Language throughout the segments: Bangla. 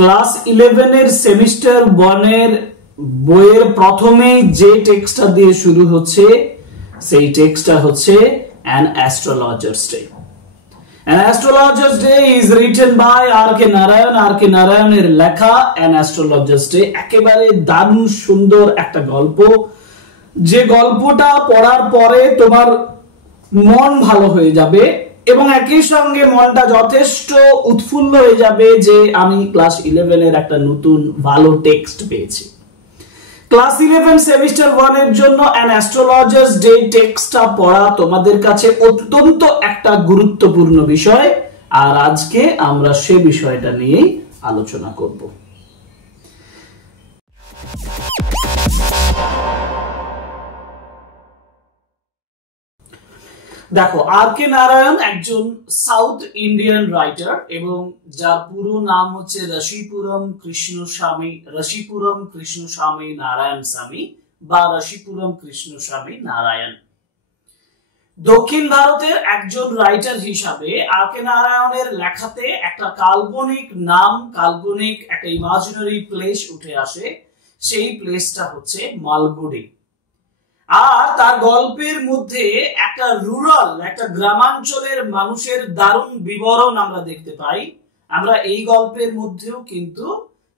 ক্লাস 11 এর সেমিস্টার 1 এর বইয়ের প্রথমেই যে টেক্সটটা দিয়ে শুরু হচ্ছে সেই টেক্সটটা হচ্ছে An Astrologer's Day. An Astrologer's Day is written by R.K. Narayan. R.K. Narayan এর লেখা An Astrologer's Day একেবারে দারুণ সুন্দর একটা গল্প, যে গল্পটা পড়ার পরে তোমার মন ভালো হয়ে যাবে এবং একই সঙ্গে মনটা যথেষ্ট উৎফুল্ল হয়ে যাবে যে আমি ক্লাস 11 এর একটা নতুন ভালো টেক্সট পেয়েছি। ক্লাস 11 সেমিস্টার 1 এর জন্য An Astrologer's Day টেক্সটটা পড়া তোমাদের কাছে অত্যন্ত একটা গুরুত্বপূর্ণ বিষয়, আর আজকে আমরা সে বিষয়টা নিয়ে আলোচনা করব। দেখো, আর.কে. নারায়ণ একজন সাউথ ইন্ডিয়ান রাইটার এবং যার পুরো নাম হচ্ছে রশিপুরম কৃষ্ণস্বামী নারায়ণ স্বামী বা রশিপুরম কৃষ্ণস্বামী নারায়ণ। দক্ষিণ ভারতের একজন রাইটার হিসাবে আর.কে. নারায়ণের লেখাতে একটা কাল্পনিক নাম, কাল্পনিক একটা ইমাজিনারি প্লেস উঠে আসে। সেই প্লেসটা হচ্ছে মালগুডি। আর তার গল্পের মধ্যে একটা রুরাল, একটা গ্রামাঞ্চলের মানুষের দারুণ বিবরণ আমরা দেখতে পাই। আমরা এই গল্পের মধ্যেও কিন্তু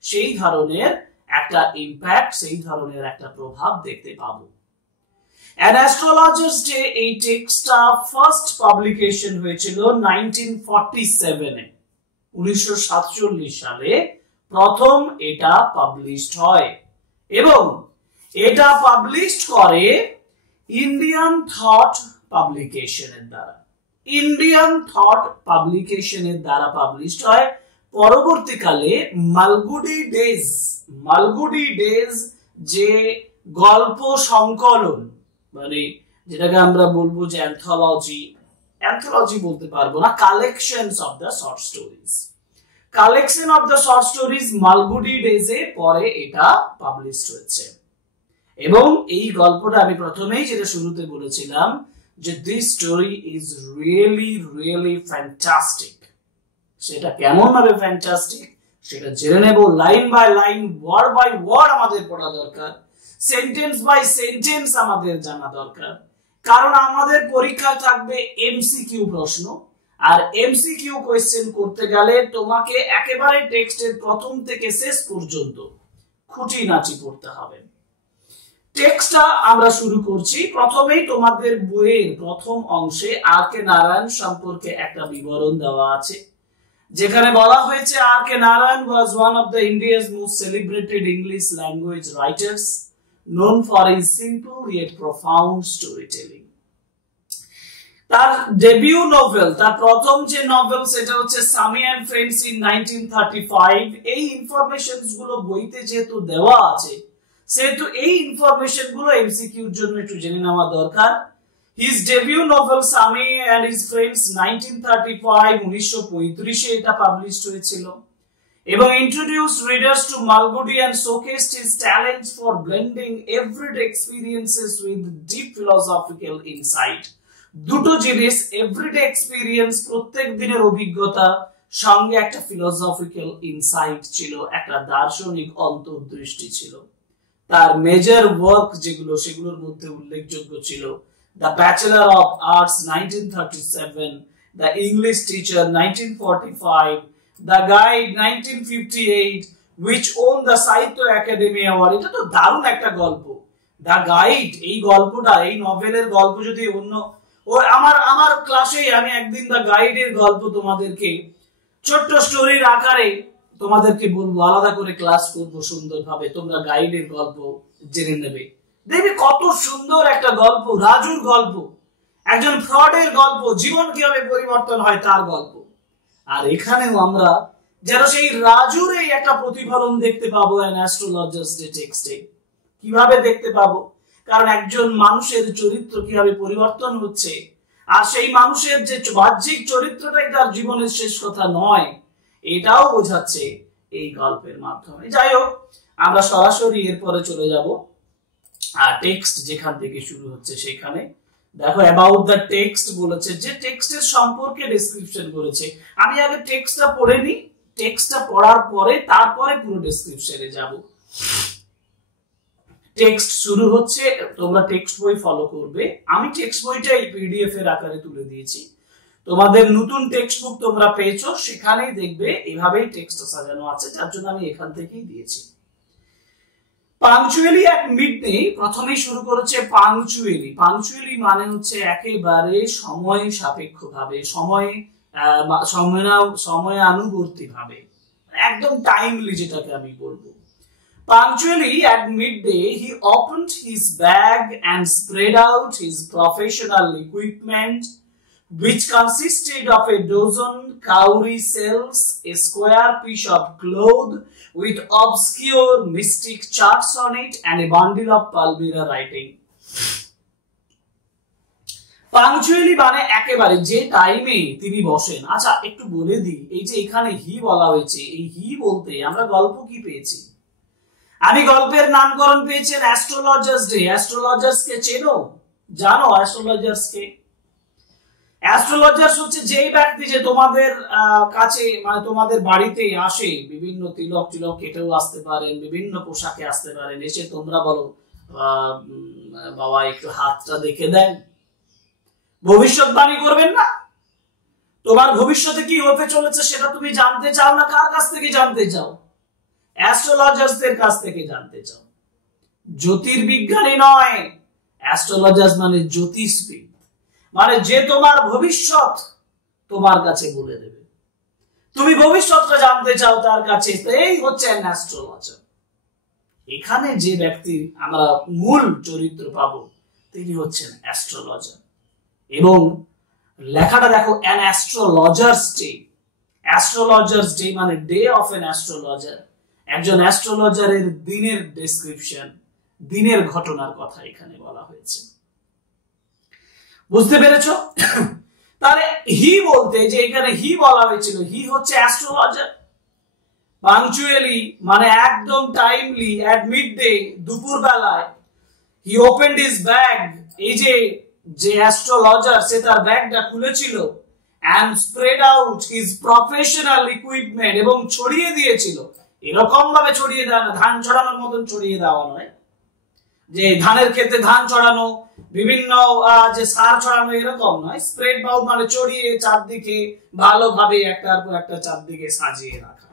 সেই ধরনের একটা ইম্প্যাক্ট, সেই ধরনের একটা প্রভাব দেখতে পাবো। An Astrologer's Day এই টেক্সটটা ফার্স্ট পাবলিকেশন হয়েছিল 1947 এ, 1947 সালে প্রথম এটা পাবলিশড হয় এবং এটা পাবলিশড করে ইন্ডিয়ান থট পাবলিকেশনের দ্বারা। ইন্ডিয়ান থট পাবলিকেশনের দ্বারা পাবলিশড হয়। পরবর্তীকালে মালগুডি ডেজ যে গল্প সংকলন, মানে যেটাকে আমরা বলবো যে অ্যান্থোলজি বলতে পারবো না, collections of the short stories Malgudi ডেজে পরে এটা পাবলিশড হয়েছে। এবং এই গল্পটা আমি প্রথমেই যেটা শুরুতে বলেছিলাম যে this story is really fantastic. সেটা কেমন ভাবে ফ্যান্টাস্টিক সেটা জেনে নেব। Line by line, word by word আমাদের পড়া দরকার, সেন্টেন্স বাই সেন্টেন্স আমাদের জানা দরকার, কারণ আমাদের পরীক্ষা থাকবে এমসিকিউ প্রশ্ন, আর এমসিকিউ কোয়েশ্চেন করতে গেলে তোমাকে একেবারে টেক্সটের প্রথম থেকে শেষ পর্যন্ত খুঁটিনাটি পড়তে হবে। টেক্সটটা আমরা শুরু করছি। প্রথমেই তোমাদের বইয়ের প্রথম অংশে আর.কে. নারায়ণ সম্পর্কে একটা বিবরণ দেওয়া আছে, যেখানে বলা হয়েছে R K. Narayan was one of the India's most celebrated English language writers, known for his simple yet profound storytelling. তার ডেবিউ নোভেল, তার প্রথম যে নোভেল সেটা হচ্ছে স্বামী এন্ড ফ্রেন্ডস ইন 1935। এই ইনফরমেশনস গুলো বইতে যেহেতু দেওয়া আছে সেহেতু এই ইনফরমেশন গুলো এমসিকিউর জন্য একটু জেনে নেওয়া দরকার। হিজ ডেবিউ নোভেল স্বামী এন্ড হিজ ফ্রেন্ডস 1935, 1935 এটা পাবলিশড হয়েছিল এবং introduced readers to Malgudi and showcased his talents for blending everyday experiences with deep philosophical insight. দুটো জিনিস, এভরিডে এক্সপেরিয়েন্স, প্রত্যেক দিনের অভিজ্ঞতা, সঙ্গে একটা ফিলোসফিক্যাল ইনসাইট ছিল, একটা দার্শনিক অন্তর্দৃষ্টি ছিল। তার মেজর ওয়ার্ক যেগুলো, সেগুলোর মধ্যে উল্লেখযোগ্য ছিল the bachelor of arts 1937, the English teacher 1945, the guide 1958, which won the সাহিত্য একাডেমি অ্যাওয়ার্ড। এটা তো দারুণ একটা গল্প, দ্য গাইড। এই গল্পটা, এই নভেলের গল্প যদি অন্য আমার ক্লাসে আমি একদিন দ্য গাইডের গল্প তোমাদেরকে ছোট্ট স্টোরির আকারে তোমাদেরকে বলবো, আলাদা করে ক্লাস করবো সুন্দরভাবে, তোমরা গাইডের গল্প জেনে নেবে, দেখবে কত সুন্দর একটা গল্প। রাজুর গল্প, একজন ফ্রডের গল্প, জীবন কিভাবে পরিবর্তন হয় তার গল্প। আর এখানেও আমরা যেন সেই রাজুর এই একটা প্রতিফলন দেখতে পাবো An Astrologer's Day টেক্সটে। কিভাবে দেখতে পাবো? কারণ একজন মানুষের চরিত্র কিভাবে পরিবর্তন হচ্ছে, আর সেই মানুষের যে বাহ্যিক চরিত্রটাই তার জীবনের শেষ কথা নয়, এটাও বোঝাচ্ছে এই গল্পের মাধ্যমে। যাই হোক, আমরা সরাসরি এরপরে চলে যাব আর টেক্সট যেখান থেকে শুরু হচ্ছে সেখানে। দেখো, অ্যাবাউট দ্য টেক্সট বলেছে, যে টেক্সটের সম্পর্কে ডেসক্রিপশন করেছে। আমি আগে টেক্সটটা পড়ে নিই, টেক্সটটা পড়ার পরে তারপরে পুরো ডেসক্রিপশনে যাব। টেক্সট শুরু হচ্ছে, তোমরা টেক্সট বই ফলো করবে। আমি টেক্সট বইটা এই পিডিএফ এর আকারে তুলে দিয়েছি। তোমাদের নতুন টেক্সট বুক তোমরা পেয়েছো, সেখানেই দেখবে এভাবেই টেক্সটটা সাজানো আছে, যার জন্য আমি এখান থেকেই দিয়েছি। পাংচুয়ালি অ্যাট মিডডে, প্রথমেই শুরু করেছে পাংচুয়ালি। পাংচুয়ালি মানে হচ্ছে একেবারে সময় সাপেক্ষভাবে, সময়ানুবর্তী ভাবে, একদম টাইমলি, যেটাকে আমি বলবো। Punctually at midday, he opened his bag and spread out his professional equipment, which consisted of a dozen cowrie cells, a square piece of cloth with obscure mystic charts on it, and a bundle of Palmyra writing. পাংচুয়ালি মানে একেবারে, যে টাইমে তিনি বসেন। আচ্ছা, একটু বলে দিই, এই যে এখানে হি বলা হয়েছে, এই হি বলতে আমরা গল্প কি পেয়েছি? আমি গল্পের নামকরণ পেয়েছেন অ্যাস্ট্রোলজার্স ডে। অ্যাস্ট্রোলজার্স কে চেনো? জানো অ্যাস্ট্রোলজার্স কে? অ্যাস্ট্রোলজার্স হচ্ছে যেই ব্যক্তি যে তোমাদের কাছে, মানে তোমাদের বাড়িতে আসে, বিভিন্ন তিলক টিলক কেটেও আসতে পারেন, বিভিন্ন পোশাকে আসতে পারেন, এসে তোমরা বলো বাবা একটু হাতটা দেখে দেন, ভবিষ্যৎবাণী করবেন না? তোমার ভবিষ্যতে কি হতে চলেছে সেটা তুমি জানতে চাও না? কার কাছ থেকে জানতে চাও? অ্যাস্ট্রোলজার্সদের কাছ থেকে জানতে চাও। জ্যোতির্বিজ্ঞানী নয়, অ্যাস্ট্রোলজার্স মানে জ্যোতিষবিদ, মানে যে তোমার ভবিষ্যৎ তোমার কাছে বলে দেবে। তুমি ভবিষ্যৎটা জানতে চাও তার কাছে, এই হচ্ছে অ্যাস্ট্রোলজার। এখানে যে ব্যক্তির আমরা মূল চরিত্র পাবো তিনি হচ্ছেন অ্যাস্ট্রোলজার। এবং লেখাটা দেখো, an astrologers day. Astrologers day মানে ডে অফ অ্যান অ্যাস্ট্রোলজার। একজন অ্যাস্ট্রোলজারের দিনের ডেসক্রিপশন, দিনের ঘটনার কথা এখানে বলা হয়েছে। বুঝতে পেরেছো? তাহলে হি বলতে যে এখানে হি বলা হয়েছিল, হি হচ্ছে অ্যাস্ট্রোলজার। পাংচুয়ালি মানে একদম টাইমলি, অ্যাট মিডডে দুপুর বেলায়, হি ওপেন্ড হিজ ব্যাগ, এই যে অ্যাস্ট্রোলজার সে তার ব্যাগটা খুলেছিল, and spread out his professional equipment, এবং ছড়িয়ে দিয়েছিল। এরকম ভাবে ছড়িয়ে দেওয়া না, ধান ছড়ানোর মতন ছড়িয়ে দেওয়া নয়, যে ধানের ক্ষেত্রে ধান ছড়ানো, বিভিন্ন যে সার ছড়ানো, এরকম নয়। স্প্রেড আউট মানে ছড়িয়ে চারদিকে ভালোভাবে একটার পর একটা চারদিকে সাজিয়ে রাখা,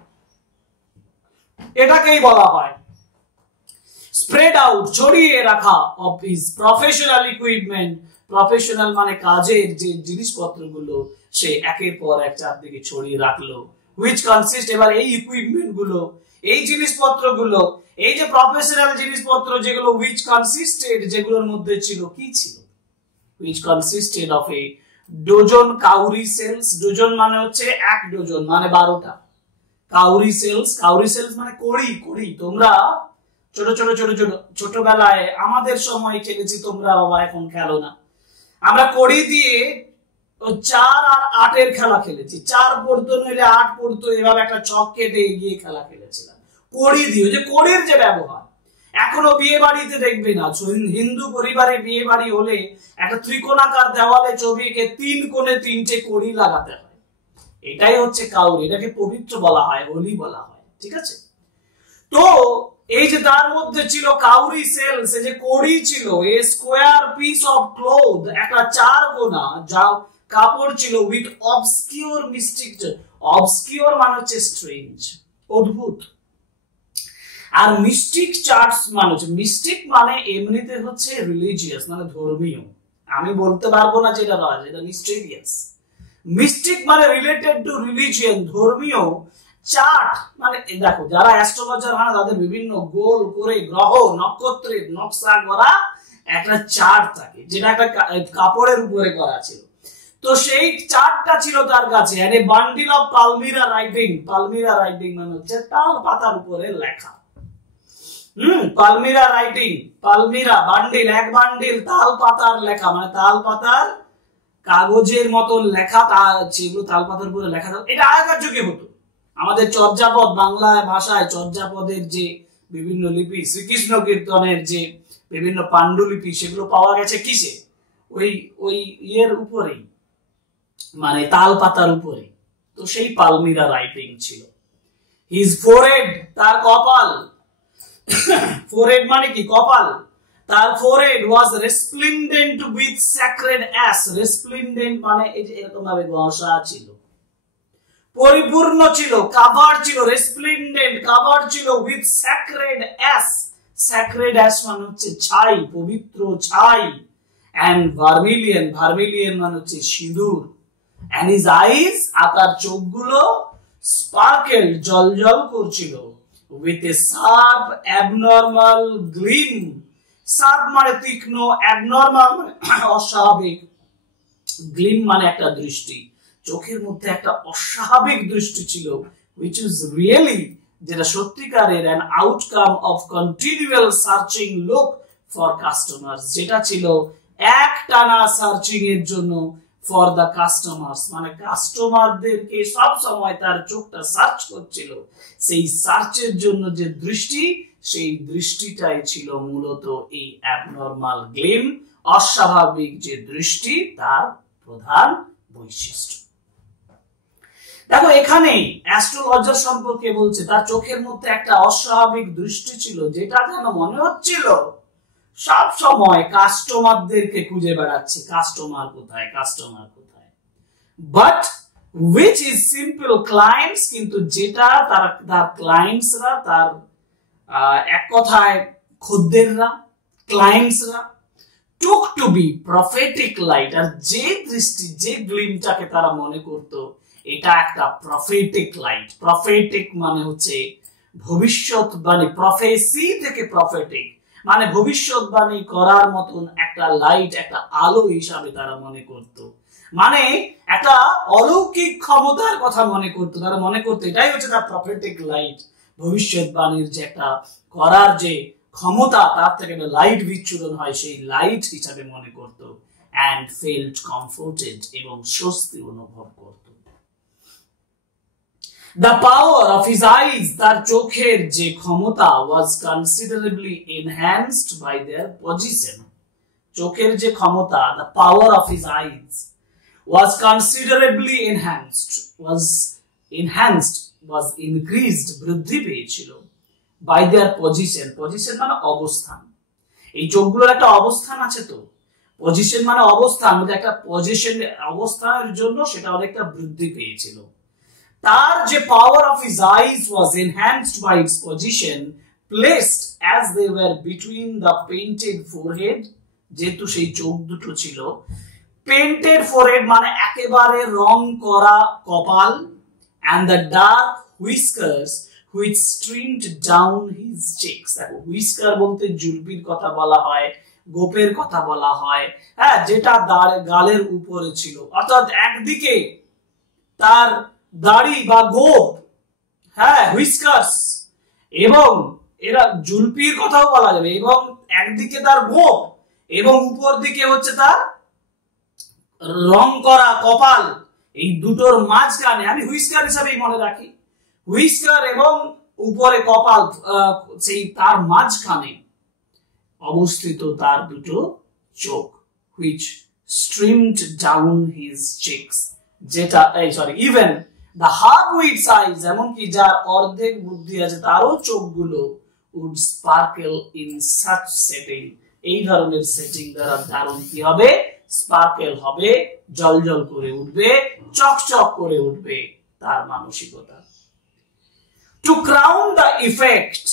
এটাকেই বলা হয় স্প্রেড আউট, ছড়িয়ে রাখা, of his professional equipment. Professional মানে কাজের যে জিনিসপত্রগুলো সে একের পর এক চারদিকে ছড়িয়ে রাখলো। which consist, এবার এই ইকুইপমেন্ট গুলো, এই জিনিসপত্রগুলো, এই যে প্রফেশনাল জিনিসপত্র যেগুলো which consisted, যেগুলোর মধ্যে ছিল, কি ছিল? which consisted of a dozen cowrie cells। Dozen মানে হচ্ছে এক ডজন, মানে 12টা। কাউরি সেলস, কাউরি সেলস মানে কড়ি। কড়ি তোমরা ছোটবেলায় আমাদের সময় খেলেছি, তোমরা বাবা এখন খেলো না। আমরা কড়ি দিয়ে 4 আর 8 খেলা খেলেছি। 4 পড়তো নইলে 8 পড়তো, এভাবে একটা ছক কেটে এগিয়ে খেলা খেলেছিলাম কড়ি দিয়ে। যে কড়ির যে ব্যবহার এখনো বিয়ে বাড়িতে দেখবে না, হিন্দু পরিবারে বিয়ে বাড়ি হলে একটা ত্রিকোণাকার দেওয়ালে চবিকে 3 কোণে 3টে কড়ি লাগাতে হয়। এটাই হচ্ছে কাউরি, এটাকে পবিত্র বলা হয়, হোলি বলা হয়, ঠিক আছে? তো এই যে তার মধ্যে ছিল কাউরি সেলস, যে কড়ি ছিল, এ স্কোয়ার পিস অফ ক্লোথ, একটা 4 কোণা যা কাপড় ছিল, উইথ অবসকিউর মিস্টিক। অবসকিউর মানে হচ্ছে স্ট্রেঞ্জ, অদ্ভুত। আর মিস্টিক চার্টস মানে হচ্ছে, মিস্টিক মানে এমনিতে হচ্ছে রিলিজিয়াস, মানে ধর্মীয়। আমি বলতে পারবো না যেটা রয়, এটা মিস্টেরিয়াস। মিস্টিক মানে রিলেটেড টু রিলিজিয়ন, ধর্মীয়। চার্ট মানে দেখো, যারা অ্যাস্ট্রোলজার হয় তাদের বিভিন্ন গোল করে গ্রহ নক্ষত্রের নকশা করা একটা চার্ট থাকে, যেটা একটা কাপড়ের উপরে করা ছিল। তো সেই চার্টটা ছিল তার কাছে। আর এই বান্ডিল অফ পালমিরা রাইটিং, পালমিরা রাইটিং মানে হচ্ছে তাল পাতার উপরে লেখা। পালমিরা রাইটিং, পালমিরা বান্ডিল, এক বান্ডিল তাল পাতার লেখা, মানে তাল পাতার কাগজের মতন লেখা, যেগুলো তাল পাতার উপরে লেখা। এটা আগেকার যুগে হতো। আমাদের চর্যাপদ, বাংলা ভাষায় চর্যাপদের যে বিভিন্ন লিপি, শ্রীকৃষ্ণ কীর্তনের যে বিভিন্ন পাণ্ডুলিপি, সেগুলো পাওয়া গেছে কিসে? ওই ইয়ের উপরেই, মানে তাল পাতার উপরে। তো সেই পালমিরা রাইটিং ছিল। হিজ ফোরহেড, তার কপাল, ফোরহেড মানে কি কপাল, তার forehead was resplendent with sacred ash, resplendent মানে এই যে এরকম ভাবে ঘষা ছিল, পরিপূর্ণ ছিল, কাভার ছিল, রেসপ্লিন্ডেন্ট কাভার ছিল with sacred ash, sacred ash মানে হচ্ছে ছাই, পবিত্র ছাই, এন্ড ভার্মিলিয়ন, ভার্মিলিয়ন মানে হচ্ছে সিঁদুর, এন্ড হিজ আইজ, আর তার চোখগুলো স্পার্কেল, জ্বলজ্বল করছিল, with a sharp abnormal Glim, sharp মানে তীক্ষ্ণ, অ্যাবনর্মাল মানে অস্বাভাবিক, গ্লিম মানে একটা দৃষ্টি, চোখের মধ্যে একটা অস্বাভাবিক দৃষ্টি ছিল, which is really, যেটা সত্যিকারের an outcome of continual searching look for customers, যেটা ছিল একটানা সার্চিং এর জন্য for the customers, মানে কাস্টমারদেরকে সব সময় তার চোখটা সার্চ করছিল, সেই সার্চের জন্য যে দৃষ্টি, সেই দৃষ্টিটাই ছিল মূলত এই অ্যাবনর্মাল গ্লিম, অস্বাভাবিক যে দৃষ্টি, তার প্রধান বৈশিষ্ট্য। দেখো এখানে অ্যাস্ট্রোলজার সম্পর্কে বলছে, তার চোখের মধ্যে একটা অস্বাভাবিক দৃষ্টি ছিল, যেটা যেন মনে হচ্ছিল সব সময় কাস্টমারদেরকে খুঁজে বেড়াচ্ছে, কাস্টমার কোথায়, কাস্টমার কোথায়, but which is simple clients, কিন্তু যেটা তার ক্লায়েন্টসরা, তার এক কথায় খদ্দেররা, ক্লায়েন্টসরা took to be prophetic light, আর যে দৃষ্টি, যে গ্লিমটাকে তারা মনে করত এটা একটা প্রফেটিক লাইট, প্রফেটিক মানে হচ্ছে ভবিষ্যৎবাণী, প্রফেসি থেকে প্রফেটিক মানে ভবিষ্যৎবাণী করার মতন একটা লাইট, একটা আলো হিসাবে তারা মনে করত, মানে একটা অলৌকিক ক্ষমতার কথা মনে করত, তারা মনে করতো এটাই হচ্ছে তার প্রফেটিক লাইট, ভবিষ্যৎবাণীর যে একটা করার যে ক্ষমতা, তার থেকে একটা লাইট বিচ্ছুরণ হয়, সেই লাইট হিসাবে মনে করত, and felt comforted, এবং স্বস্তি অনুভব করত। The power of his eyes, তার চোখের যে ক্ষমতা, was considerably enhanced by their position, চোখের যে ক্ষমতা, the power of his eyes was considerably enhanced, was increased, বৃদ্ধি পেয়েছিল, by their position, position মানে অবস্থান, এই চোখগুলোর একটা অবস্থান আছে, তো পজিশন মানে অবস্থান, একটা পজিশন অবস্থানের জন্য সেটা অনেকটা বৃদ্ধি পেয়েছিল। তার যে power of his eyes was enhanced by its position, placed as they were between the painted forehead, যেহেতু সেই চোখ দুটো ছিল পেইন্টেড ফোরহেড মানে একেবারে রং করা কপাল, and the dark whiskers which streamed down his cheeks, দেখো হুইস্কার বলতে জুলপির কথা বলা হয়, গোপের কথা বলা হয়, হ্যাঁ, যেটা গালের উপরে ছিল, অর্থাৎ একদিকে তার দাড়ি বা গোপ, হ্যাঁ হুইস্কার্স, এবং এরা জুলপির কথাও বলা যাবে, এবং একদিকে তার গোপ এবং উপর দিকে হচ্ছে তার রং করা কপাল, এই দুটোর মাঝখানে, আমি হুইস্কার হিসাবেই মনে রাখি, হুইস্কার এবং উপরে কপাল, সেই তার মাঝখানে অবস্থিত তার দুটো চোখ, which streamed down his cheeks, যেটা even the half-wit's eyes, এমনকি যার অর্ধেক বুদ্ধি আছে তারও চোখগুলো would sparkle in such setting, এই ধরনের সেটিং দ্বারা দারুণ কি হবে, স্পার্কেল হবে, জলজল করে উঠবে, চকচক করে উঠবে তার মানসিকতা। To crown the effect,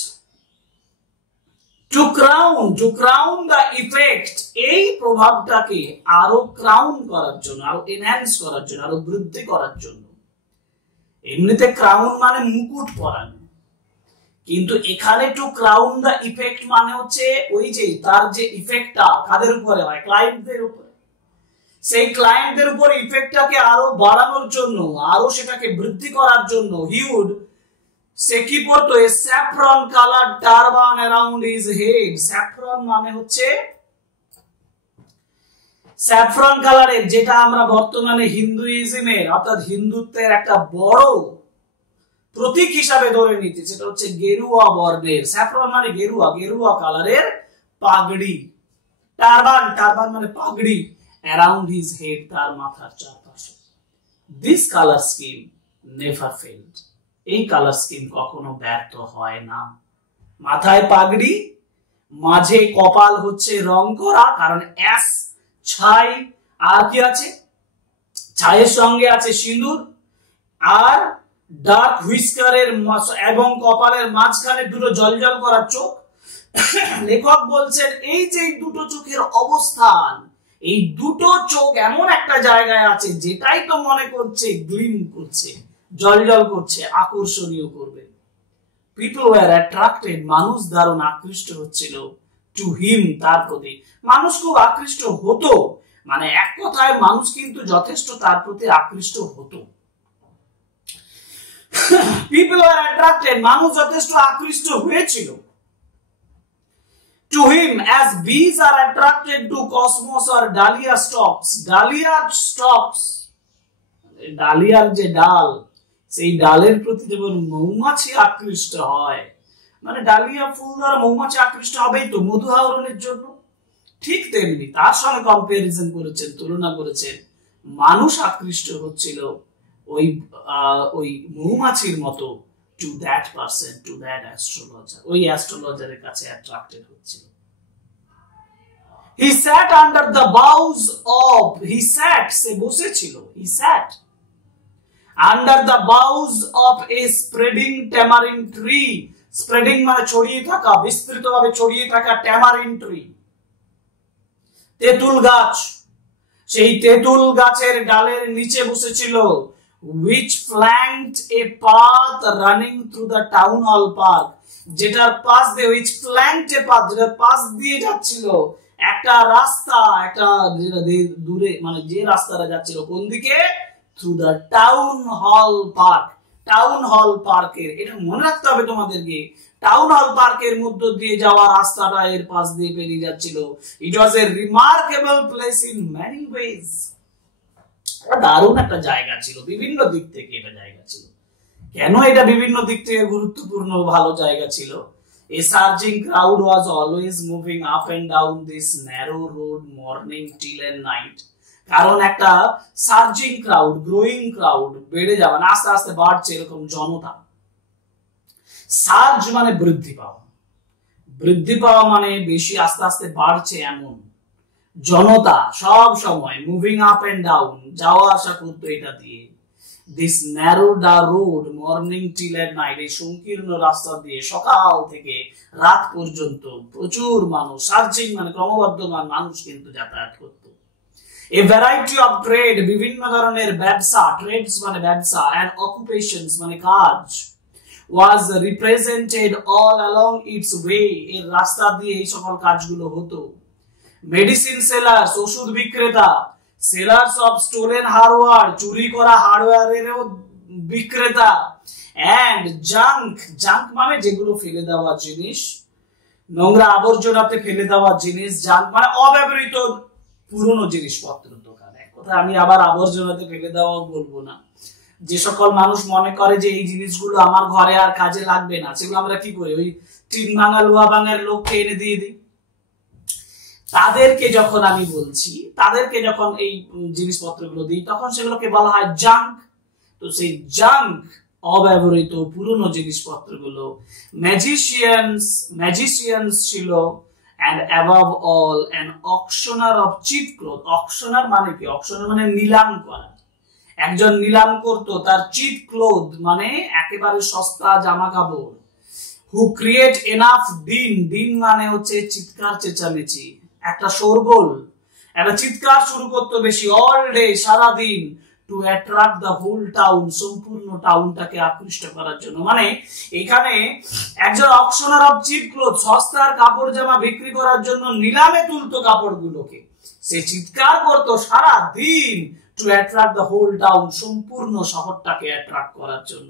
to crown the effect, এই প্রভাবটাকে আরো ক্রাউন করার জন্য, আরো এনহ্যান্স করার জন্য, আরো বৃদ্ধি করার জন্য, এমনিতে ক্রাউন মানে মুকুট পরানো, কিন্তু এখানে টু ক্রাউন দ্য ইফেক্ট মানে হচ্ছে ওই যে তার যে ইফেক্টটা কাদের উপরে হয়, ক্লায়েন্টদের উপরে, সেই ক্লায়েন্টদের উপর ইফেক্টটাকে আরো বাড়ানোর জন্য, আরো সেটাকে বৃদ্ধি করার জন্য, হি উড, সে কি পরতো, a saffron colour turban around his head, saffron মানে হচ্ছে স্যাফরন কালারের, যেটা আমরা বর্তমানে হিন্দুইজমের অর্থাৎ হিন্দুত্বের একটা বড় প্রতীক হিসাবে ধরে নিতে, সেটা হচ্ছে গেরুয়া বর্ণের, স্যাফরন মানে গেরুয়া, গেরুয়া কালারের পাগড়ি, টারবান, টারবান মানে পাগড়ি, অ্যারাউন্ড হিজ হেড, তার মাথার চারপাশে। This colour scheme never failed, এই কালার স্কিম কখনো ব্যর্থ হয় না। মাথায় পাগড়ি, মাঝে কপাল হচ্ছে রং করা, কারণ অ্যাশ ছাই, আর কি আছে, ছাইয়ের সঙ্গে আছে সিঁদুর, আর ডার্ক হুইস্কারের এবং কপালের মাঝখানে দুটো জলজল করা চোখ। লেখক বলছেন এই যে দুটো চোখের অবস্থান, এই দুটো চোখ এমন একটা জায়গায় আছে যেটাই তো মনে করছে গ্লিম করছে, জলজল করছে, আকর্ষণীয় করবে। পিপল ওয়ার অ্যাট্রাক্টেড, মানুষ দারুণ আকৃষ্ট হচ্ছিল, টু হিম, তার প্রতি। মানুষ খুব আকৃষ্ট হতো, মানে এক কথায় মানুষ কিন্তু যথেষ্ট তার প্রতি আকৃষ্ট হতো। পিপল ওয়ার অ্যাট্রাক্টেড, মানুষ যথেষ্ট আকৃষ্ট হয়েছিল। To him, as bees are attracted to cosmos or dahlia stalks. Dahlia stalks, ডালিয়ার যে ডাল, সেই ডালের প্রতি যেমন মৌমাছি আকৃষ্ট হয়, মানে ডালিয়া ফুল দ্বারা মৌমাছি আকৃষ্ট হবেই তো মধু আহরণের জন্য, ঠিক তেমনি তার সঙ্গে কম্পারিজন করেছেন, তুলনা করেছেন, মানুষ আকৃষ্ট হচ্ছিল ওই মৌমাছির মতো, to that person, to that astrologer, ওই অ্যাস্ট্রোলজারের কাছে অ্যাট্রাক্টেড হচ্ছিল। He sat under the boughs of, he sat, সে বসেছিল, he sat under the boughs of a spreading tamarind tree. Spreading মানে ছড়িয়ে থাকা, বিস্তৃতভাবে ছড়িয়ে থাকা tamarind tree, তেঁতুল গাছ, সেই তেঁতুল গাছের ডালের নিচে বসেছিল, which flanked a path running through the town hall park, যেটার পাশ দিয়ে, which flanked a path, যেটার পাশ দিয়ে যাচ্ছিল একটা রাস্তা, একটা দূরে, মানে যে রাস্তাটা যাচ্ছিল কোন দিকে, through the town hall park. Town hall পার্কের, এটা মনে রাখতে হবে তোমাদেরকে, টাউন হল পার্কের মধ্য দিয়ে যাওয়া রাস্তাটা এর পাশ দিয়ে পেরিয়ে যাচ্ছিল। It was a remarkable place in many ways, দারুণ একটা জায়গা ছিল, বিভিন্ন দিক থেকে এটা জায়গা ছিল। কেন এটা বিভিন্ন দিক থেকে গুরুত্বপূর্ণ ভালো জায়গা ছিল? A surging crowd was always moving up and down this narrow road morning till and night. কারণ একটা সার্জিং ক্রাউড, গ্রোয়িং ক্রাউড, বেড়ে যাওয়া, আস্তে আস্তে বাড়ছে এরকম জনতা। সার্জ মানে বৃদ্ধি পাওয়া, বৃদ্ধি পাওয়া মানে বেশি, আস্তে আস্তে বাড়ছে এমন জনতা, সব সময় মুভিং আপ এন্ড ডাউন, যাওয়া আসা করতো এটা দিয়ে। This narrow road morning till at night, এই সংকীর্ণ রাস্তা দিয়ে সকাল থেকে রাত পর্যন্ত প্রচুর মানুষ, সার্জিং মানে ক্রমবর্ধমান মানুষ কিন্তু যাতায়াত করত। এ ভ্যারাইটি অফ ট্রেড, বিভিন্ন ধরনের ব্যবসা, ট্রেডস মানে ব্যবসা, এন্ড অকুপেশনস মানে কাজ, was represented all along its way, এর রাস্তা দিয়ে এই সকল কাজগুলো হতো। মেডিসিন সেলার্স, ওষুধ বিক্রেতা, সেলার্স অফ স্টোলেন হার্ডওয়্যার, চুরি করা হার্ডওয়্যারেরও বিক্রেতা, এন্ড জাঙ্ক, জাঙ্ক মানে যেগুলো ফেলে দেওয়া জিনিস, নোংরা আবর্জনাতে ফেলে দেওয়া জিনিস, জাঙ্ক মানে অব্যবহৃত পুরনো জিনিসপত্রের দোকান। এক কথা আমি আবার আবর্জনাতে ফেলে দেওয়া বলবো না, যে সকল মানুষ মনে করে যে এই জিনিসগুলো আমার ঘরে আর কাজে লাগবে না, সেগুলো আমরা কি করি, ওই টিন ভাঙা লোহা ভাঙার লোককে এনে দিয়ে দিই। তাদেরকে যখন আমি বলছি, তাদেরকে যখন এই জিনিসপত্রগুলো দিই, তখন সেগুলোকে বলা হয় জাঙ্ক। তো সেই জাঙ্ক, অব্যবহৃত পুরনো জিনিসপত্রগুলো। ম্যাজিশিয়ানস ছিল, and above all an auctioneer of cheap clothes. auctioneer মানে কি? auctioneer মানে নিলাম করা। একজন নিলাম করতো তার চিপ ক্লোথ মানে একেবারে সস্তা জামা কাপড়। who create enough din মানে হচ্ছে চিৎকার চেঁচামেচি, একটা শোরগোল, একটা চিৎকার শুরু করতো বেশি, অল ডে, সারা দিন, to attract the whole town, সম্পূর্ণ টাউনটাকে আকৃষ্ট করার জন্য। মানে এখানে একজন অকশনার অফ চিপ ক্লোথ, সস্তার কাপড় জামা বিক্রি করার জন্য নিলামে তুলতো কাপড়গুলোকে, সে চিৎকার করতো সারা দিন, to attract the whole town, সম্পূর্ণ শহরটাকে অ্যাট্রাক্ট করার জন্য।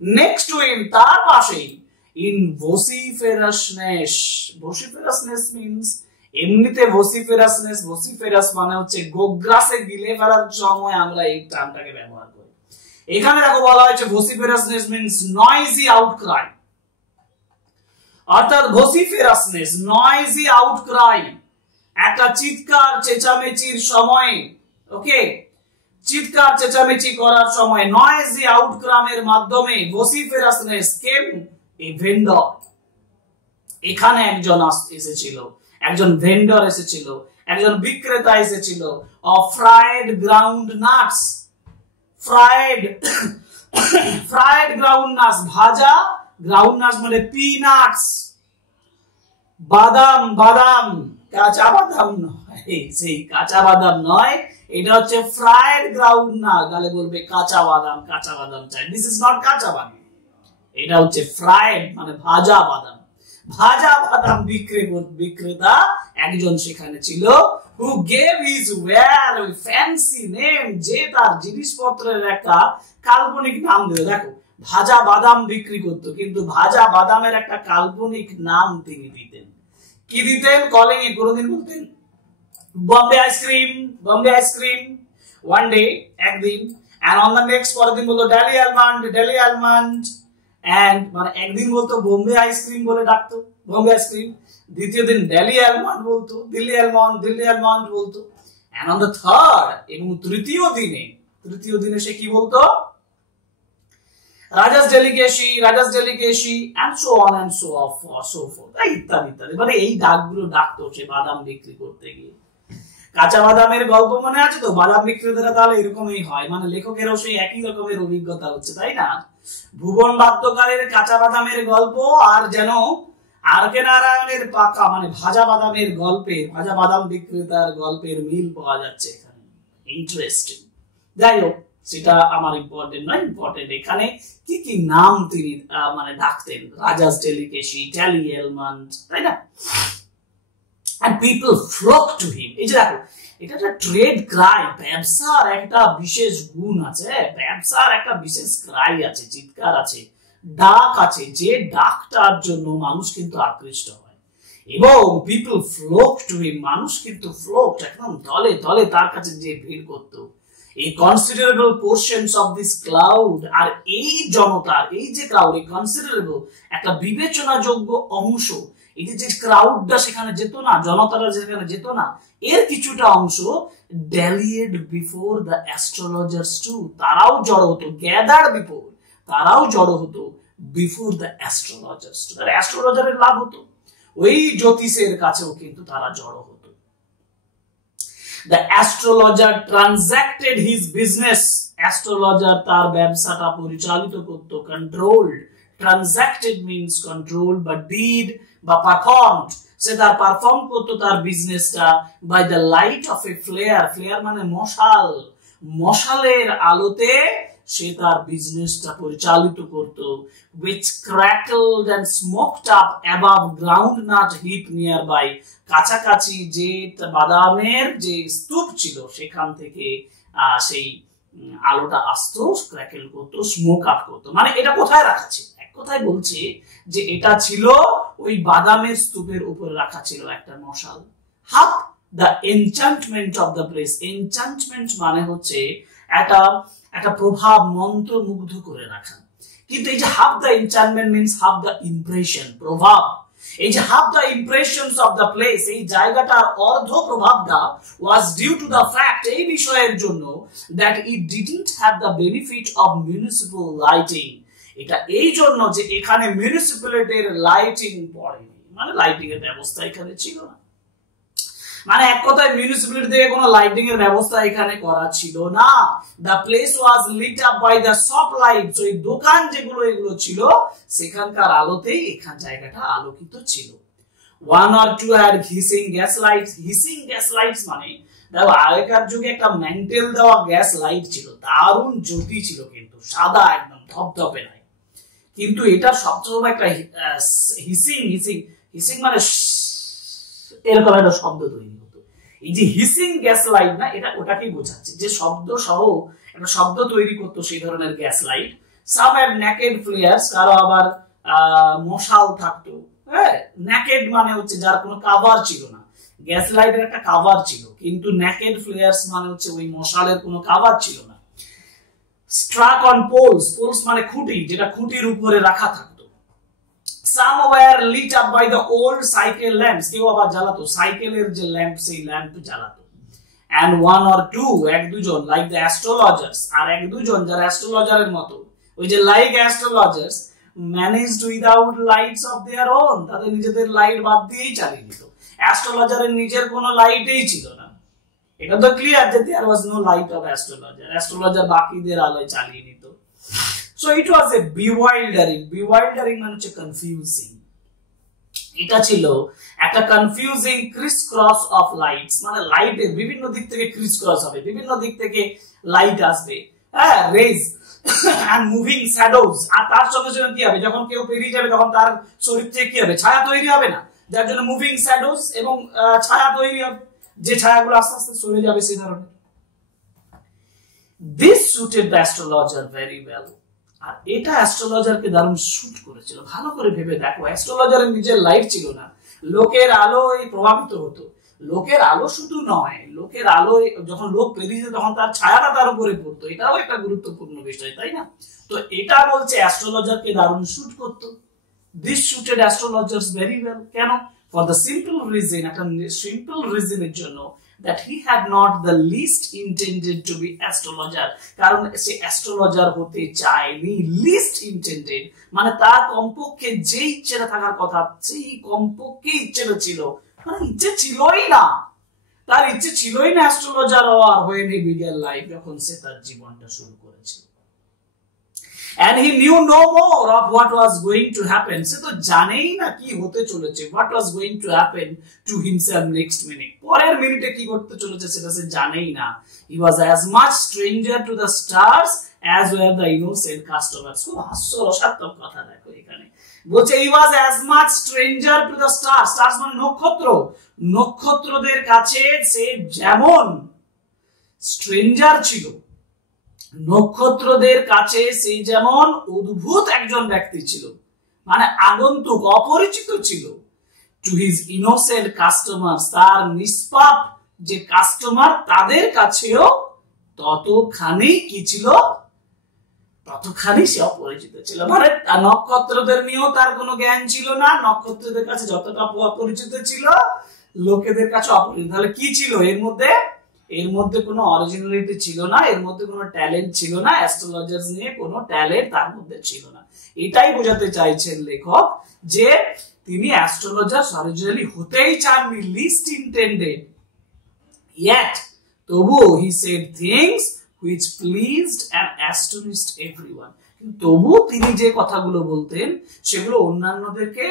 নেক্সট টু হিম, তার পাশেই, ইন ভোসিফেরাসনেস, ভোসিফেরাসনেস মিন্স এমনিতে ভোসিফেরাসনেস, ভোসিফেরাস মানে হচ্ছে গোগ্রাসে গিলে ফেলার সময় আমরা এই টার্মটাকে ব্যবহার করি। এখানে দেখো বলা হয়েছে ভোসিফেরাসনেস মিন্স নয়েজি আউটক্রাই, অর্থাৎ ভোসিফেরাসনেস নয়েজি আউটক্রাই, একটা চিৎকার চেঁচামেচির সময়, ওকে, চিৎকার চেঁচামেচি করার সময় নয়েজি আউটক্রামের মাধ্যমে ভসিফেরাসনেস কেম এ ভেন্ডর, এখানে একজন এসেছিল, একজন ভেন্ডর এসেছিল, একজন বিক্রেতা এসেছিল of fried ground nuts, fried ground nuts, ভাজা গ্রাউন্ড নাটস মানে পিনাটস, বাদাম, বাদাম কাঁচা বাদাম নয়, সেই কাঁচা বাদাম নয়, এটা হচ্ছে ফ্রাইড গ্রাউন্ড না, গালে বলবে কাঁচা বাদাম, কাঁচা বাদাম চাই, দিস ইজ নট কাঁচা বাদাম, এটা হচ্ছে ফ্রাইড মানে ভাজা বাদাম, ভাজা বাদাম বিক্রেতা একজন সেখানে ছিল, who gave his ware a fancy name, যে তার জিনিসপত্রের একটা কাল্পনিক নাম দিল। দেখো ভাজা বাদাম বিক্রি করতো, কিন্তু ভাজা বাদামের একটা কাল্পনিক নাম তিনি দিতেন। কি দিতেন? কলিং এ কোনদিন বলতেন Bombay ice cream, Bombay ice cream, one day একদিন, and on the next পরের দিন বলতো daily almond, daily almond, and মানে একদিন বলতো বোম্বে আইসক্রিম বলে ডাকতো, বোম্বে আইসক্রিম, দ্বিতীয় দিন দিল্লি আলমন্ড বলতো, দিল্লি আলমন্ড, দিল্লি আলমন্ড বলতো, and on the third এবং তৃতীয় দিনে সে কি বলতো? রাজাস ডেলিকেশি, রাজাস ডেলিকেশি, and so on and so forth, ইত্যাদি ইত্যাদি, মানে এই ডাকগুলো ডাকতো সে বাদাম বিক্রি করতে গিয়ে। কাঁচা বাদামের গল্প মনে আছে তো? বাদাম বিক্রেতারা তাহলে এরকমই হয়, মানে লেখকেরও সেই একই রকমের অভিজ্ঞতা হচ্ছে, তাই না? ভুবন বাদ্যকারের কাঁচা বাদামের গল্প আর যেন আর কে নারায়ণের পাকা মানে ভাজা বাদামের গল্পে, ভাজা বাদাম বিক্রেতার গল্পের মিল পাওয়া যাচ্ছে এখানে। ইন্টারেস্টিং। যাই হোক, সেটা আমার ইম্পর্টেন্ট নয়, ইম্পর্টেন্ট এখানে কি কি নাম তিনি মানে ডাকতেন, রাজাস ডেলিকেশি, ডেলি আলমন্ড, তাই না? And people flock to him. এই যে দেখো, এটা একটা ট্রেড ক্রাই, ব্যবসার একটা বিশেষ গুণ আছে, ব্যবসার একটা বিশেষ ক্রাই আছে, চিৎকার আছে, ডাক আছে, যে ডাকটার জন্য মানুষ কিন্তু আকৃষ্ট হয়। এবং people flock to him, মানুষ কিন্তু flocked, একদম দলে দলে তার কাছে যে ভিড় করতো। এই considerable portions of this crowd, আর এই জনতার এই যে ক্রাউড, এই কনসিডারেবল একটা বিবেচনাযোগ্য অংশ, এই যে ক্রাউডটা সেখানে যেত না, জনতারা যেখানে যেত না, এর কিছুটা অংশ ড্যালিয়েড বিফোর দ্য অ্যাস্ট্রোলজার্স টু, তারাও জড়ো হতো, গ্যাদার বিফোর, তারাও জড়ো হতো বিফোর দ্য অ্যাস্ট্রোলজার্স টু, তারা অ্যাস্ট্রোলজারের লাভ হতো, ওই জ্যোতিষের কাছেও কিন্তু তারা জড়ো হতো। The astrologer transacted his business, astrologer তার ব্যবসাটা পরিচালিত করত, controlled, transacted means controlled, but did বা performed, সে তার পারফর্ম করতো তার বিজনেসটা by the light of a flare, flare মানে মশাল, মশালের আলোতে সে তার বিজনেসটা পরিচালিত করত, which crackled and smoked up above groundnut heap nearby, কাছাকাছি যে বাদামের যে স্তূপ ছিল সেখান থেকে সেই আলোটা আসতো, ক্র্যাকেল করতো, স্মোক আপ করতো। মানে এটা কোথায় রাখা ছিল? এক কথায় বলছে যে এটা ছিল ওই বাদামের স্তূপের উপরে রাখা ছিল একটা মশাল। Half the enchantment of the place, enchantment মানে হচ্ছে একটা প্রভাব, মন্ত্রমুগ্ধ করে রাখা। কিন্তু এই যে half the enchantment means half the impression, প্রভাব, এই যে half the impressions of the place, এই জায়গাটার অর্ধ প্রভাবটা was due to the fact, এই বিষয়ের জন্য that it didn't have the benefit of municipal lighting, এটা এই জন্য যে এখানে মিউনিসিপ্যালিটির লাইটিং পড়েনি, মানে লাইটিং এর ব্যবস্থা এখানে ছিল না, মানে এক কথায় মিউনিসিপ্যালিটি থেকে কোনো লাইটিং এর ব্যবস্থা এখানে করা ছিল না। The place was lit up by the soft lights, ওই দোকান যেগুলো এগুলো ছিল সেখানকার আলোতেই এখান জায়গাটা আলোকিত ছিল। One or two had hissing gas lights, hissing gas lights মানে দেখো আগেকার যুগে একটা মেন্টেল দেওয়া গ্যাস লাইট ছিল, দারুণ জ্যোতি ছিল, কিন্তু সাদা একদম ধপধপে নাই, কিন্তু এটা সবসময় একটা হিসিং হিসিং হিসিং মানে এরকম একটা শব্দ তৈরি হতো। এই যে হিসিং গ্যাস লাইট না, এটা ওটাকেই বোঝাচ্ছে যে শব্দ সহ একটা শব্দ তৈরি করতো সেই ধরনের gas light. Some had naked flares, কারো আবার মশাল থাকতো, হ্যাঁ, নেকেড মানে হচ্ছে যার কোনো কাভার ছিল না, গ্যাস লাইটের একটা কাভার ছিল, কিন্তু নেকেড ফ্লেয়ার্স মানে হচ্ছে ওই মশালের কোনো কাভার ছিল না। স্ট্রাক অন পোলস, পোলস মানে খুঁটি, যেটা খুঁটির উপরে রাখা থাকতো। Some were lit up by the old cycle lamps, কেউ আবার জ্বালাতো সাইকেলের যে ল্যাম্প, সেই lamp জ্বালাতো। and one or two এক দুজন like the astrologers আর এক দুজন যারা অ্যাস্ট্রোলজারের মতো ওই যে like astrologers managed without lights of their own তাদের নিজেদের লাইট বাদ দিয়েই চালিয়ে নিত অ্যাস্ট্রোলজারের নিজের কোনো লাইটই ছিল না এটা তো ক্লিয়ার যে there was no light of astrologer বাকিদের আলোয় চালিয়ে নিত so it was a bewildering মানে হচ্ছে কনফিউজিং এটা ছিল একটা confusing Chris cross of lights মানে লাইটের বিভিন্ন দিক থেকে ক্রিস ক্রস হবে বিভিন্ন দিক থেকে লাইট আসবে হ্যাঁ রেজ and moving shadows আর তার সঙ্গে সঙ্গে কি হবে যখন কেউ পেরিয়ে যাবে তখন তার শরীর থেকে কি হবে ছায়া তৈরি হবে না যার জন্য মুভিং শ্যাডোজ এবং ছায়া তৈরি হবে যে ছায়াগুলো আস্তে আস্তে সরে যাবে সেই ধরনের this suited the astrologer very well আর এটা অ্যাস্ট্রোলজারকে দারুণ শুট করেছিল ভালো করে ভেবে দেখো অ্যাস্ট্রোলজারের নিজের লাইট ছিল না লোকের আলোয় প্রভাবিত হতো লোকের আলো শুধু নয় লোকের আলোয় যখন লোক পেরিয়ে যেত তখন তার ছায়াটা তার উপরে পড়তো এটাও একটা গুরুত্বপূর্ণ বিষয় তাই না তো এটা বলছে অ্যাস্ট্রোলজারকে দারুণ শুট করতো this suited astrologers very well কেন for the simple reason একটা simple reason এর জন্য that he had not the least intended to be astrologer কারণ সে অ্যাস্ট্রোলজার হতে চায়নি least intended মানে তার কমপক্ষে যে ইচ্ছেটা থাকার কথা সেই কমপক্ষে ইচ্ছেটা ছিল মানে ইচ্ছে ছিলই না তার ইচ্ছে ছিলই না অ্যাস্ট্রোলজার হওয়ার when he began life যখন সে তার জীবনটা শুরু করেছিল and he knew no more of what was going to happen সে তো জানেই না কি হতে চলেছে what was going to happen to himself next minute পরের মিনিটে কি ঘটতে চলেছে সেটা সে জানেই না he was as much stranger to the stars as were the innocent customers খুব হাস্যরসাত্মক কথা দেখো এখানে বলছে he was as much stranger to the stars stars মানে নক্ষত্র নক্ষত্রদের কাছে সে যেমন স্ট্রেঞ্জার ছিল নক্ষত্রদের কাছে সে যেমন অদ্ভুত একজন ব্যক্তি ছিল মানে আগন্তুক অপরিচিত ছিল টু হিজ ইনোসেন্ট কাস্টমার তার নিষ্পাপ যে কাস্টমার তাদের কাছেও ততখানি কি ছিল ততখানি সে অপরিচিত ছিল মানে নক্ষত্রদের নিয়েও তার কোনো জ্ঞান ছিল না নক্ষত্রদের কাছে যতটা অপরিচিত ছিল লোকেদের কাছে অপরিচিত তাহলে কি ছিল এর মধ্যে কোনো অরিজিনালিটি ছিল না এর মধ্যে কোনো ট্যালেন্ট ছিল না অ্যাস্ট্রোলজার্স নিয়ে কোনো ট্যালেন্ট তার মধ্যে ছিল না এটাই বোঝাতে চাইছেন লেখক যে তিনি অ্যাস্ট্রোলজার অরিজিনালি হতেই চাননি লিস্ট ইন্টেন্ডেড yet তবুও he said things which pleased and astonished everyone তবুও তিনি যে কথাগুলো বলতেন সেগুলো অন্যান্যদেরকে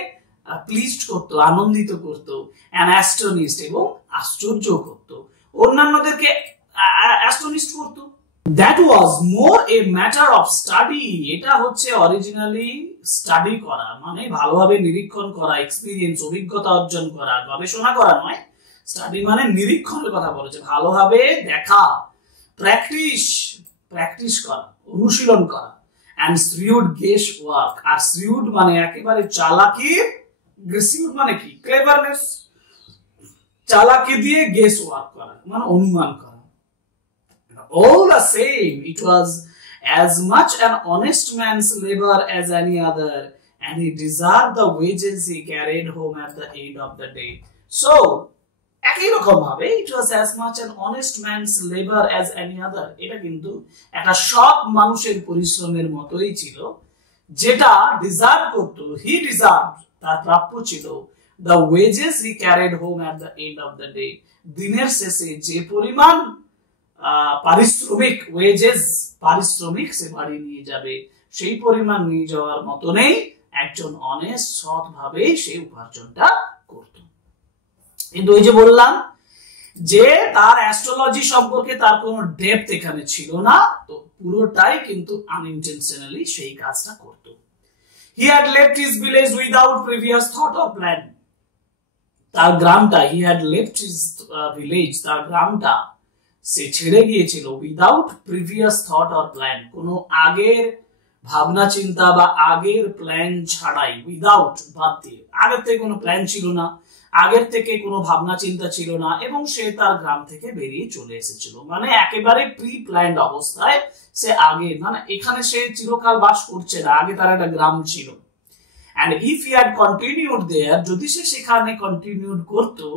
প্লিজড করতো আনন্দিত করতো and astonished এবং আশ্চর্য করতো অন্যান্যদেরকে অ্যাস্টনিশড করত that was more a matter of study এটা হচ্ছে অরিজিনালি স্টাডি করা মানে ভালোভাবে নিরীক্ষণ করা এক্সপেরিয়েন্স অভিজ্ঞতা অর্জন করা গবেষণা করা নয় স্টাডি মানে নিরীক্ষণের কথা বলেছে ভালোভাবে দেখা প্র্যাকটিস করা অনুশীলন করা এন্ড শ্রিউড গেস ওয়ার্ক আর শ্রিউড মানে একেবারে চালাকি শ্রিউড মানে কি ক্লেভারনেস চালাকি দিয়ে গেস ওয়ার্ক করা মানে অনুমান করা all the same it was as much an honest man's labor as any other and he deserved the wages he carried home at the end of the day so একই রকম ভাবে it was as much an honest man's labor as any other এটা কিন্তু একটা সৎ মানুষের পরিশ্রমের মতোই ছিল যেটা ডিজার্ভ করত he deserved তার প্রাপ্য ছিল the wages he carried home at the end of the day দিনের শেষে যে পরিমাণ পারিশ্রমিক সে বাড়ি নিয়ে যাবে সেই পরিমাণ নিয়ে যাওয়ার মতো নেই একজন অনেস্ট সৎ ভাবে সে উপার্জনটা করত কিন্তু ওই যে বললাম যে তার অ্যাস্ট্রোলজি সম্পর্কে তার কোনো ডেপথ এখানে ছিল না তো পুরোটাই কিন্তু আনইনটেনশনালি সেই কাজটা করত he had left his village without previous thought or plan তার গ্রামটা he had left his village তার গ্রামটা সে ছেড়ে গিয়েছিল without previous thought or plan কোনো আগের ভাবনা চিন্তা বা আগের প্ল্যান ছাড়াই উইদাউট বাদ দিয়ে আগের থেকে কোনো প্ল্যান ছিল না আগের থেকে কোনো ভাবনা চিন্তা ছিল না এবং সে তার গ্রাম থেকে বেরিয়ে চলে এসেছিল মানে একেবারে প্রি প্ল্যান্ড অবস্থায় সে আগে মানে এখানে সে চিরকাল বাস করছে না আগে তার একটা গ্রাম ছিল and if he had continued there, যদি সে সেখানে কন্টিনিউড করতো,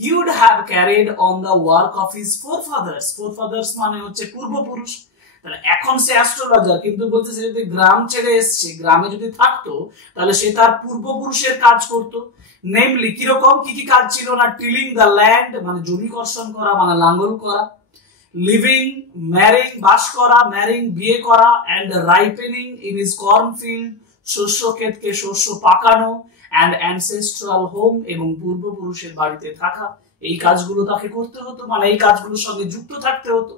he would have carried on the work of his forefathers মানে হচ্ছে পূর্বপুরুষ। তাহলে এখন সে অ্যাস্ট্রোলজার, কিন্তু বলছে সে যদি গ্রাম ছেড়ে এসছে, গ্রামে যদি থাকতো তাহলে সে তার পূর্বপুরুষের কাজ করতো। নেমলি কিরকম, কি কি কাজ ছিল না, টিলিং দ্য ল্যান্ড মানে জমি কর্ষণ করা মানে লাঙ্গল করা, লিভিং ম্যারিং বাস করা, ম্যারিং বিয়ে করা, এন্ড রাইপেনিং ইন হিজ কর্নফিল্ড শস্য ক্ষেতকে শস্য পাকানো, এন্ড অ্যানসেস্ট্রাল হোম এবং পূর্বপুরুষের বাড়িতে থাকা, এই কাজগুলো তাকে করতে হতো, মানে এই কাজগুলোর সঙ্গে যুক্ত থাকতে হতো।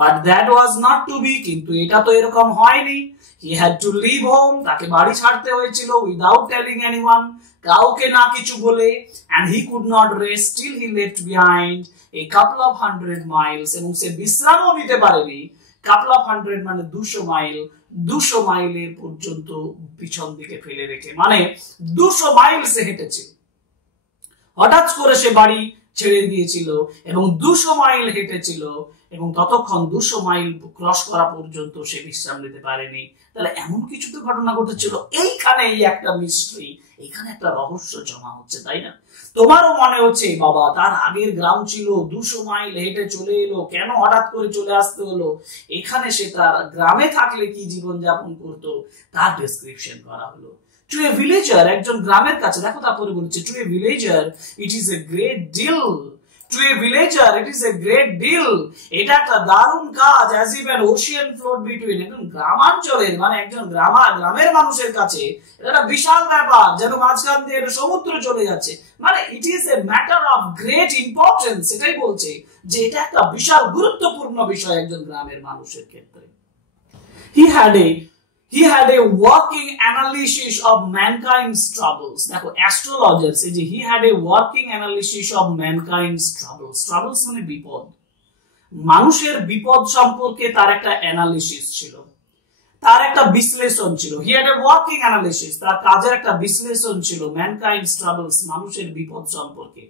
But that was not to be, কিন্তু এটা তো এরকম হয়নি। He had to leave home, তাকে বাড়ি ছাড়তে হয়েছিল, উইদাউট টেলিং এনিওয়ান, কাউকে না কিছু বলে, and he could not rest till he left behind a couple of 100 miles, এবং সে বিশ্রামও নিতে পারেনি, couple of 100 মানে 200 মাইল, 200 মাইলের পর্যন্ত পিছন দিকে ফেলে রেখে, মানে 200 মাইল সে হেঁটেছে। হঠাৎ করে সে বাড়ি ছেড়ে দিয়েছিল এবং 200 মাইল হেঁটেছিল, এবং ততক্ষণ 200 মাইল ক্রস করা পর্যন্ত সে বিশ্রাম নিতে পারেনি। তাহলে এমন কিছু তো ঘটনা ঘটেছিল, এইখানে এই একটা মিস্ট্রি, এখানে একটা রহস্য জমা হচ্ছে, তাই না? তোমারও মনে হচ্ছে বাবা তার আগের গ্রাম ছিল, 200 মাইল হেঁটে চলে এলো, কেন হঠাৎ করে চলে আসতে হলো? এখানে সে তার গ্রামে থাকলে কি জীবন যাপন করতো তার ডেসক্রিপশন করা হলো। টু এ ভিলেজার, একজন গ্রামের কাছে, দেখো তারপরে বলছে to a villager it is a great deal, to a villager it is a great deal, এটা একটা দারুণ কাজ, as if an ocean float between, একজন গ্রামাঞ্চলের মানে একজন গ্রামের মানুষের কাছে এটা একটা বিশাল ব্যাপার, যেন মাঝখান দিয়ে সমুদ্র চলে যাচ্ছে, মানে ইট is a matter of great importance, এটাই বলছে যে এটা একটা বিশাল গুরুত্বপূর্ণ বিষয় একজন গ্রামের মানুষের ক্ষেত্রে। He had a working analysis of mankind's troubles. দেখো অ্যাস্ট্রোলজার্স, এই যে he had a working analysis of mankind's troubles মানে বিপদ, মানুষের বিপদ সম্পর্কে তার একটা অ্যানালিসিস ছিল, তার একটা বিশ্লেষণ ছিল। he had a working analysis, তার কাজের একটা বিশ্লেষণ ছিল mankind's troubles, মানুষের বিপদ সম্পর্কে।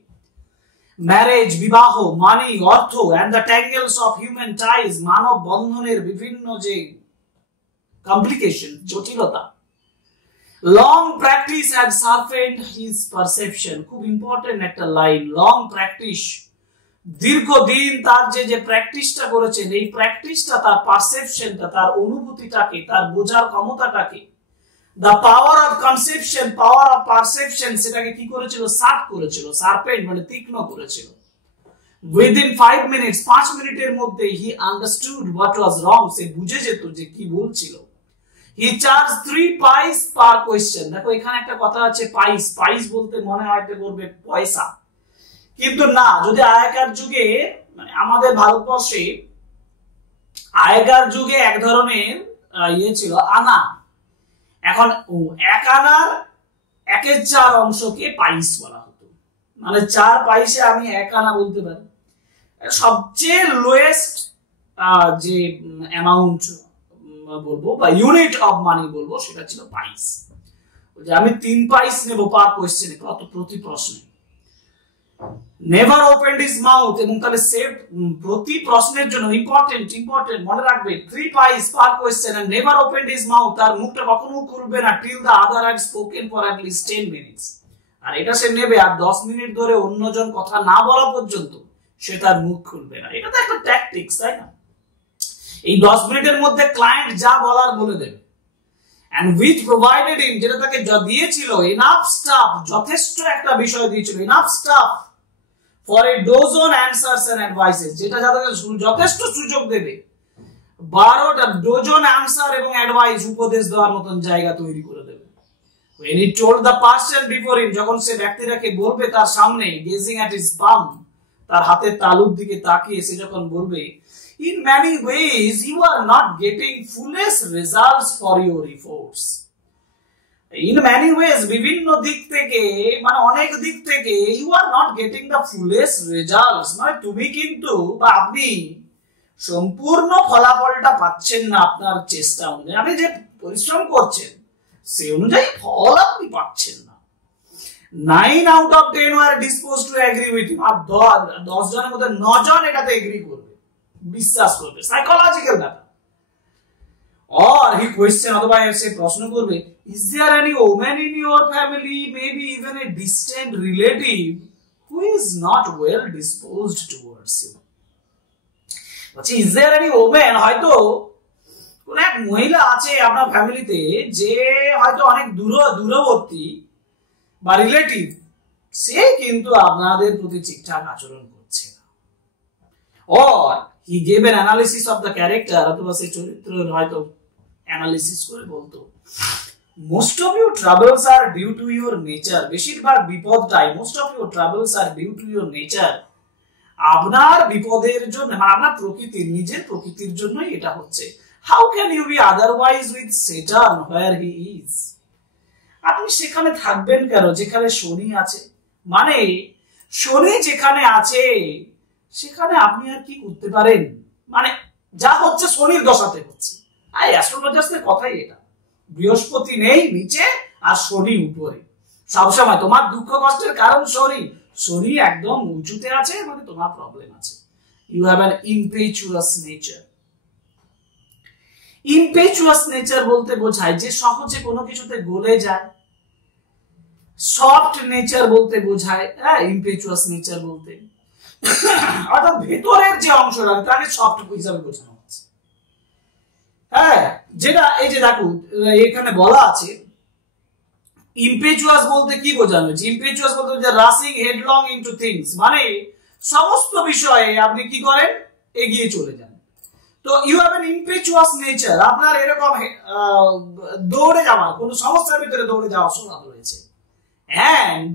ম্যারেজ বিবাহ, মানি অর্থ, and the tangles of human ties, মানব বন্ধনের বিভিন্ন যে কমপ্লিকেশন জটিলতা। Long practice had sharpened his perception, খুব ইম্পর্টেন্ট একটা লাইন, লং প্র্যাকটিস, দীর্ঘদিন তার যে প্র্যাকটিসটা করেছেন, এই প্র্যাকটিসটা তার পারসেপশনটা, তার অনুভূতিটাকে, তার বোঝার ক্ষমতাটাকে, the power of conception, power of perception, সেটাকে কি করেছিল? শার্প করেছিল, শার্পেন্ড মানে তীক্ষ্ণ করেছিল। Within 5 minutes, 5 মিনিটের মধ্যে he understood what was wrong, সে বুঝে যেত যে কি বলছিল। He charged 3 pice per question, দেখো এখানে একটা কথা আছে পাইস, পাইস বলতে মনে হয় করবে পয়সা, কিন্তু না, যদি আগেকার যুগে মানে আমাদের ভারতবর্ষে আগেকার যুগে এক ধরনের ইয়ে ছিল আনা, এখন 1 আনার 1/4 অংশকে পাইস বলা হতো, মানে 4 পাইসে আমি 1 আনা বলতে পারি। সবচেয়ে লোয়েস্ট যে অ্যামাউন্ট বলবো বা ইউনিট অফ মানি বলবো সেটা ছিল পাইস, যে আমি 3 পাইস নেব পার কোয়েশ্চেনে, প্রতি প্রশ্নে। নেভার ওপেন্ড হিজ মাউথ, এবং তাহলে সেভ প্রতি প্রশ্নের জন্য ইম্পর্টেন্ট মনে রাখবে 3 pice per question, and never opened his mouth, তার মুখটা কখনো খুলবে না, till the other had spoken for at least 10 minutes, আর এটা সে নেবে আর 10 মিনিট ধরে অন্যজন কথা না বলা পর্যন্ত সে তার মুখ খুলবে না। এটা তো একটা ট্যাকটিক্স, তাই না? এই 10 মিনিটের মধ্যে ক্লায়েন্ট যা বলার বলে দেবে, and which provided him, যেটা তাকে দিয়েছিল, enough stuff, যথেষ্ট একটা বিষয় দিয়েছিল, enough stuff for a dozen answers and advices, যেটা যাদেরকে যথেষ্ট সুযোগ দেবে 12টা ডজন অ্যানসার এবং অ্যাডভাইস, উপদেশ দেওয়ার মতন জায়গা তৈরি করে দেবে। when he told the person before him, যখন সে ব্যক্তিটাকে বলবে তার সামনে, gazing at his palm, তার হাতের তালুর দিকে তাকিয়ে সে যখন বলবে, in many ways you are not getting fullest results for your efforts, in many ways বিভিন্ন দিক থেকে, মানে অনেক দিক থেকে, you are not getting the fullest results, মানে তুমি কিন্তু বা আপনি সম্পূর্ণ ফলাফলটা পাচ্ছেন না আপনার চেষ্টা অনুযায়ী, আপনি যে পরিশ্রম করছেন সেই অনুযায়ী ফল আপনি পাচ্ছেন না। 9 out of 10 were disposed to agree with him, আর 10 জনের মধ্যে 9 জন এটাতে এগ্রি করবে, বিশ্বাস করবে, সাইকোলজিক্যাল ব্যাপার। or he question অথবা সে প্রশ্ন করবে is there any woman in your family, maybe even a distant relative, who is not well disposed towards you? বলছি is there any woman, হয়তো কোন এক মহিলা আছে আপনার ফ্যামিলিতে যে হয়তো অনেক দূরবর্তী বা রিলেটিভ, সে কিন্তু আপনাদের প্রতি ঠিকঠাক আচরণ করছে না। or he gave an analysis of the character, অথবা সে চরিত্রের হয়তো অ্যানালিসিস করে বলতো most of your troubles are due to your nature, বেশিরভাগ বিপদটাই most of your troubles are due to your nature, আপনার বিপদের জন্য, মানে আপনার প্রকৃতির, নিজের প্রকৃতির জন্যই এটা হচ্ছে। how can you be otherwise with Saturn where he is? আপনি সেখানে থাকবেন কেন যেখানে শনি আছে? মানে শনি যেখানে আছে সেখানে আপনি আর কি করতে পারেন? মানে যা হচ্ছে শনির দশাতে হচ্ছে। আর অ্যাস্ট্রোলজারদের কথাই এটা, বৃহস্পতি নেই নিচে আর শনি উপরে, সবসময় তোমার দুঃখ কষ্টের কারণ শনি, শনি একদম উঁচুতে আছে, মানে তোমার প্রবলেম আছে। You have an impetuous nature. Impetuous nature বলতে বোঝায় যে সহজে কোনো কিছুতে গলে যায়। সফট নেচার বলতে বোঝায়, হ্যাঁ, ইম্পেচুয়াস নেচার বলতে অর্থাৎ ভেতরের যে অংশটা তাকে সফট হিসাবে বোঝানো হচ্ছে। হ্যাঁ, যেটা এই যে দেখো এখানে বলা আছে ইম্পেচুয়াস বলতে কি বোঝানো হচ্ছে? ইম্পেচুয়াস বলতে রাশিং হেডলং ইনটু থিংস, মানে সমস্ত বিষয়ে আপনি কি করেন, এগিয়ে চলে যান। তো ইউ হ্যাভ এন ইম্পেচুয়াস নেচার, আপনার এরকম দৌড়ে যাওয়া, কোন সমস্যার ভিতরে দৌড়ে যাওয়ার স্বভাব রয়েছে। এন্ড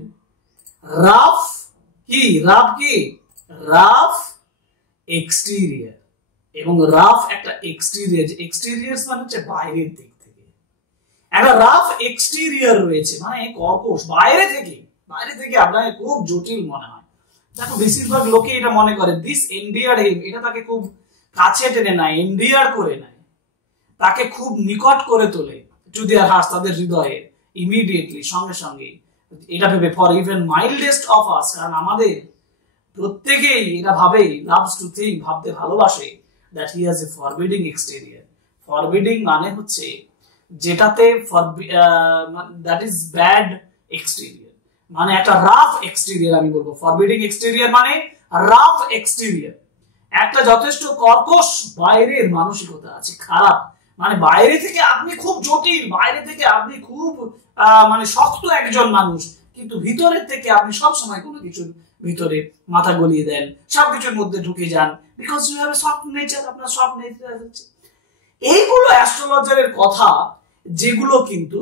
রাফ কি, রাফ এক্সটেরিয়র, এবং রাফ একটা এক্সটেরিয়র, এক্সটেরিয়র মানে হচ্ছে বাইরের দিক থেকে একটা রাফ এক্সটেরিয়র রয়েছে, মানে কর্কশ, বাইরে থেকে আপনাকে খুব জটিল মনে হয়। দেখো বেশিরভাগ লোকে এটা মনে করে দিস এন্ডিয়ার হিম, এটা তাকে খুব কাছে টেনে নেয়, এন্ডিয়ার করে নেয়, তাকে খুব নিকট করে তোলে টু দেয়ার হার্ট, তাদের হৃদয়ে ইমিডিয়েটলি, সঙ্গে সঙ্গে। এটা ভেবে ফর ইভেন মাইল্ডেস্ট অফ আস, কারণ আমাদের প্রত্যেকেই এটা ভাবে, লাভস টু থিঙ্ক, ভাবতে ভালোবাসে, that he has a forbidding exterior. Forbidding মানে হচ্ছে যেটাতে দ্যাট ইজ ব্যাড এক্সটেরিয়র, মানে একটা রাফ এক্সটেরিয়র আমি বলবো। ফরবিডিং এক্সটেরিয়র মানে রাফ এক্সটেরিয়র, একটা যথেষ্ট কর্কশ বাইরের মানসিকতা আছে, খারাপ, মানে বাইরে থেকে আপনি খুব জটিল, বাইরে থেকে আপনি খুব মানে শক্ত একজন মানুষ, কিন্তু ভিতরের থেকে আপনি সব সময় কোনো কিছুর ভিতরে মাথা গলিয়ে দেন, সবকিছুর মধ্যে ঢুকে যান, because you have a soft nature, আপনার সফট নেচার হচ্ছে। এইগুলো অ্যাস্ট্রোলজারের কথা, যেগুলো কিন্তু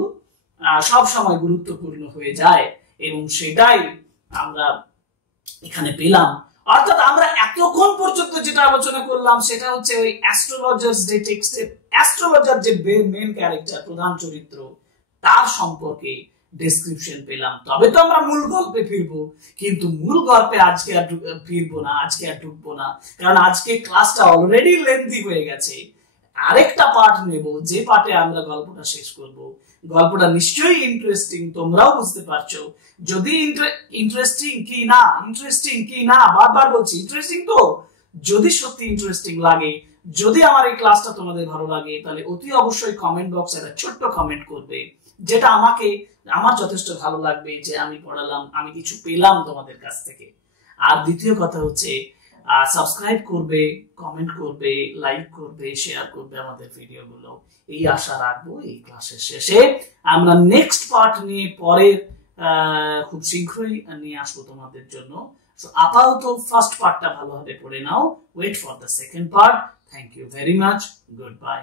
সব সময় গুরুত্বপূর্ণ হয়ে যায়, এবং সেটাই আমরা এখানে পেলাম। অর্থাৎ আমরা এতক্ষণ পর্যন্ত যেটা আলোচনা করলাম সেটা হচ্ছে ওই অ্যাস্ট্রোলজার্স যে টেক্সটে, অ্যাস্ট্রোলজার যে মেন ক্যারেক্টার, প্রধান চরিত্র, তার সম্পর্কে ডেসক্রিপশন পেলাম। তবে তো আমরা মূল গল্পে ফিরবো, কিন্তু মূল গল্পে আজকে আর ফিরবো না, আজকে আর ঢুকবো না, কারণ আজকে ক্লাসটা অলরেডি লেন্থি হয়ে গেছে। আরেকটা পার্ট নেব, যে পার্টে আমরা গল্পটা শেষ করব। গল্পটা নিশ্চয়ই ইন্টারেস্টিং, তোমরাও বুঝতে পারছো। যদি ইন্টারেস্টিং কি না বারবার বলছি ইন্টারেস্টিং, তো যদি সত্যি ইন্টারেস্টিং লাগে, যদি আমার এই ক্লাসটা তোমাদের ভালো লাগে, তাহলে অতি অবশ্যই কমেন্ট বক্সে একটা ছোট্ট কমেন্ট করবে, যেটা আমার যথেষ্ট ভালো লাগবে যে আমি পড়ালাম, আমি কিছু পেলাম তোমাদের কাছ থেকে। আর দ্বিতীয় কথা হচ্ছে সাবস্ক্রাইব করবে, কমেন্ট করবে, লাইক করবে, শেয়ার করবে আমাদের ভিডিওগুলো, এই আশা রাখবো। এই ক্লাসের শেষে আমরা নেক্সট পার্ট নিয়ে পরে খুব শীঘ্রই নিয়ে আসবো তোমাদের জন্য। আপাতত ফার্স্ট পার্টটা ভালোভাবে পড়ে নাও, wait for the second part. Thank you very much, good bye.